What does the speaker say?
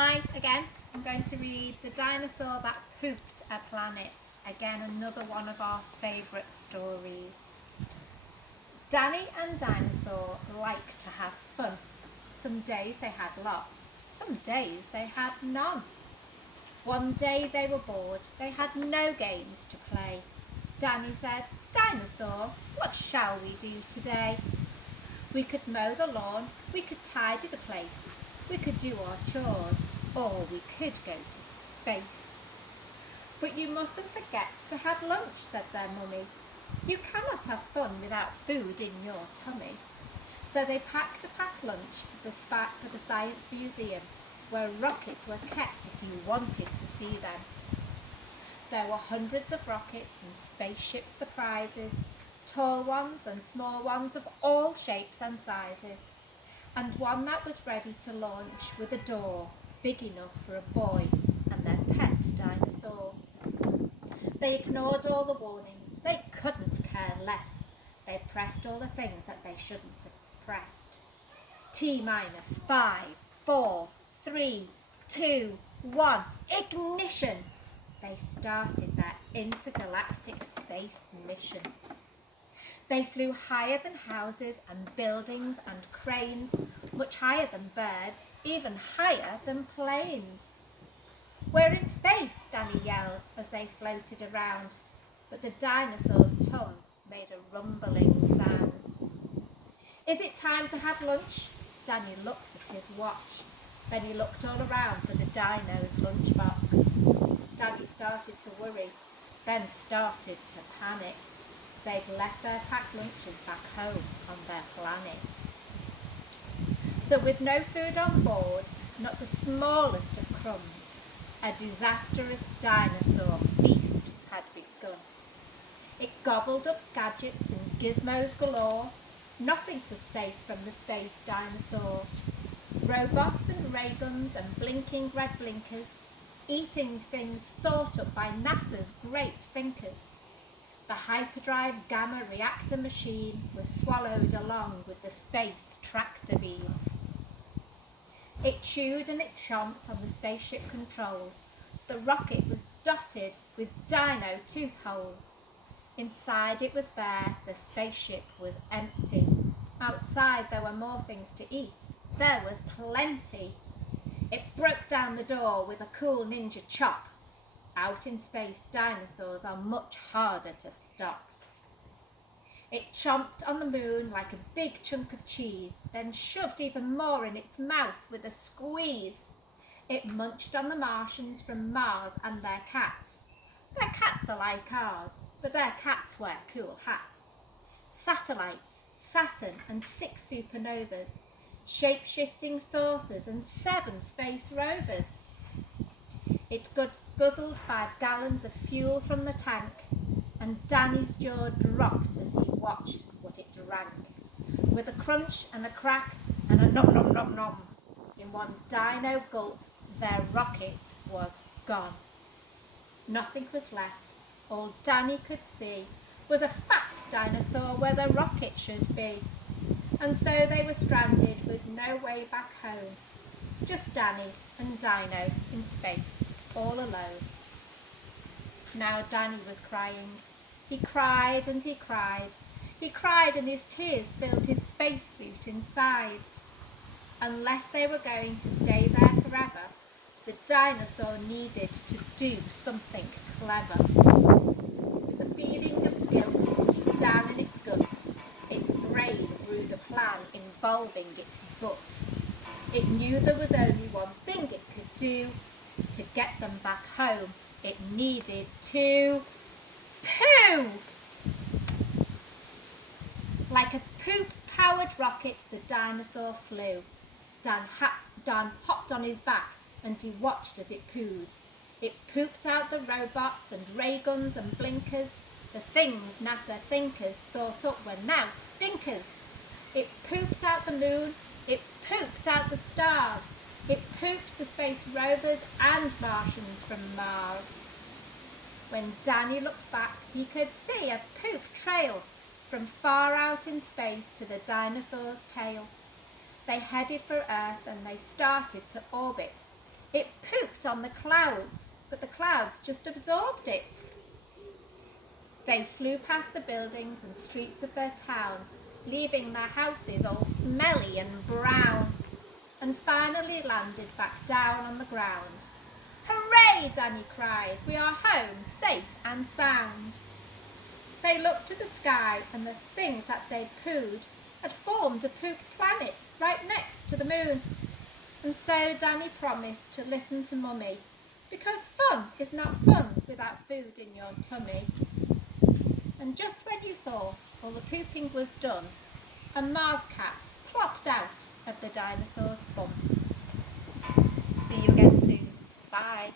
Hi again. I'm going to read The Dinosaur That Pooped a Planet. Again, another one of our favourite stories. Danny and Dinosaur like to have fun. Some days they had lots, some days they had none. One day they were bored, they had no games to play. Danny said, "Dinosaur, what shall we do today? We could mow the lawn, we could tidy the place, we could do our chores, or we could go to space." "But you mustn't forget to have lunch," said their mummy. "You cannot have fun without food in your tummy." So they packed a packed lunch for the Science Museum, where rockets were kept if you wanted to see them. There were hundreds of rockets and spaceship surprises, tall ones and small ones of all shapes and sizes, and one that was ready to launch with a door big enough for a boy and their pet dinosaur. They ignored all the warnings, they couldn't care less. They pressed all the things that they shouldn't have pressed. T-minus 5, 4, 3, 2, 1, ignition! They started their intergalactic space mission. They flew higher than houses and buildings and cranes, much higher than birds, even higher than planes. "We're in space," Danny yelled as they floated around, but the dinosaur's tongue made a rumbling sound. "Is it time to have lunch?" Danny looked at his watch. Then he looked all around for the dino's lunchbox. Danny started to worry, then started to panic. They'd left their packed lunches back home on their planet. So with no food on board, not the smallest of crumbs, a disastrous dinosaur feast had begun. It gobbled up gadgets and gizmos galore. Nothing was safe from the space dinosaur. Robots and ray guns and blinking red blinkers, eating things thought up by NASA's great thinkers. The hyperdrive gamma reactor machine was swallowed along with the space tractor beam. It chewed and it chomped on the spaceship controls. The rocket was dotted with dino tooth holes. Inside it was bare, the spaceship was empty. Outside there were more things to eat. There was plenty. It broke down the door with a cool ninja chop. Out in space, dinosaurs are much harder to stop. It chomped on the moon like a big chunk of cheese, then shoved even more in its mouth with a squeeze. It munched on the Martians from Mars and their cats. Their cats are like ours, but their cats wear cool hats. Satellites, Saturn and 6 supernovas, shape-shifting saucers and 7 space rovers. It guzzled 5 gallons of fuel from the tank, and Danny's jaw dropped as he watched what it drank. With a crunch and a crack and a nom nom nom nom, in one dino gulp, their rocket was gone. Nothing was left. All Danny could see was a fat dinosaur where the rocket should be. And so they were stranded with no way back home. Just Danny and Dino in space, all alone. Now Danny was crying. He cried and he cried. He cried and his tears filled his spacesuit inside. Unless they were going to stay there forever, the dinosaur needed to do something clever. With a feeling of guilt deep down in its gut, its brain brewed a plan involving its butt. It knew there was only one thing it could do to get them back home. It needed to poo! Like a poop-powered rocket, the dinosaur flew. Dan hopped on his back and he watched as it pooed. It pooped out the robots and ray guns and blinkers. The things NASA thinkers thought up were now stinkers. It pooped out the moon. It pooped out the stars. It pooped the space rovers and Martians from Mars. When Danny looked back, he could see a poop trail from far out in space to the dinosaur's tail. They headed for Earth and they started to orbit. It pooped on the clouds, but the clouds just absorbed it. They flew past the buildings and streets of their town, leaving their houses all smelly and brown, and finally landed back down on the ground. "Hooray!" Danny cried. "We are home, safe and sound." They looked to the sky, and the things that they'd pooed had formed a poop planet right next to the moon. And so Danny promised to listen to Mummy, because fun is not fun without food in your tummy. And just when you thought all the pooping was done, a Mars cat plopped out of the dinosaur's bum. See you again soon. Bye.